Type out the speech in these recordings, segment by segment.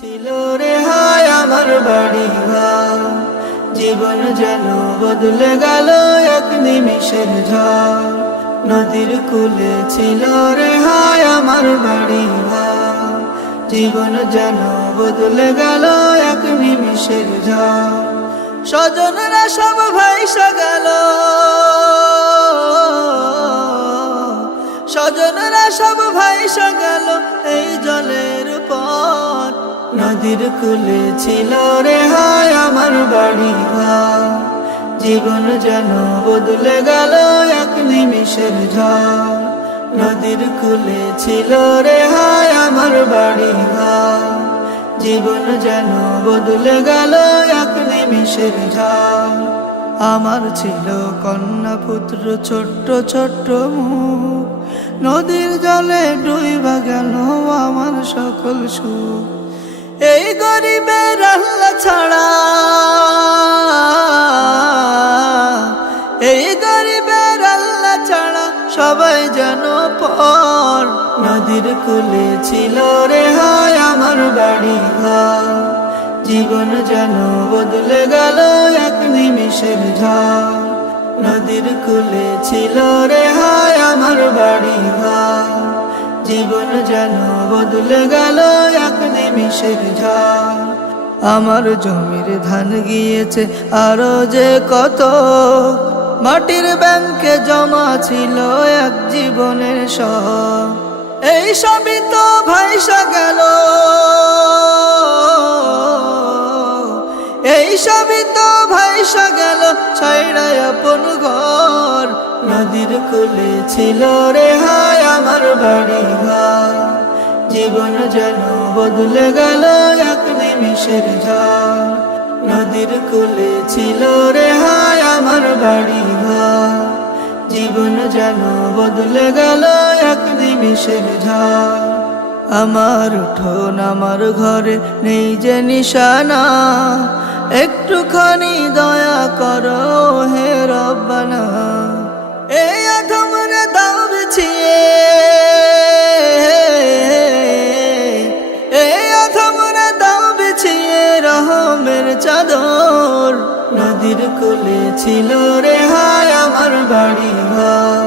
ছিল রে হায় আমার বাড়ি ঘর। জীবন যেন বদলে গেল এক নিমিষের ঝড়। নদীর কূলে ছিল রে হায় আমার বাড়ি ঘর। জীবন যেন বদলে গেল এক নিমিষের ঝড়। স্বজনরা সব ভাইসা গেল। নদীর কুলে ছিল রে হায় আমার বাড়ি জীবন যেন বদলে গেল এক নিমিষের ঝড়। নদীর কুলে ছিল রে হায় আমার বাড়ি জীবন যেন বদলে গেল এক নিমিষের ঝড়। আমার ছিল কন্যা পুত্র ছোট্ট ছোট্ট মুখ। নদীর জলে ডুইবা গেল আমার সকল সুখ। এই গরিবের আল্লাহ ছাড়া। এই গরিবের আল্লাহ ছাড়া সবাই যেন পর। নদীর কুলে ছিল রে হায় আমার বাড়ি ঘর জীবন যেন বদলে গেল এক নিমিষের ঝড়। নদীর কুলে ছিল রে হায় আমার বাড়ি ঘর জীবন যেন বদলে গেল এক নিমিষের ঝড় আমার জমির ধান গিয়েছে আরও যে কত। মাটির ব্যাংকে জমা ছিল এক জীবনের এই সবই তো ভাইসা গেল। এই সবই তো ভাইসা গেল ছাইড়াই আপন ঘর। নদীর কূলে ছিল রে হায় আমার বাড়ি ঘর জীবন যেন বদলে গেল এক নিমিষের ঝড়। নদীর কুলে ছিল রে হায় আমার বাড়ি জীবন যেন বদলে গেল এক নিমিষের ঝড়। আমার উঠোন আমার ঘরে নেই যে নিশানা। একটুখানি দয়া করো চাদর নদীর কোলে ছিল রে হায় আমার বাড়ি ঘর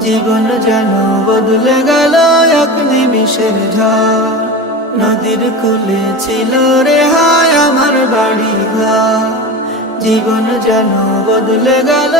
জীবন যেন বদলে গেল এক নিমিষের ঝড়। নদীর কোলে ছিল রে হায় আমার বাড়ি ঘর জীবন যেন বদলে গেল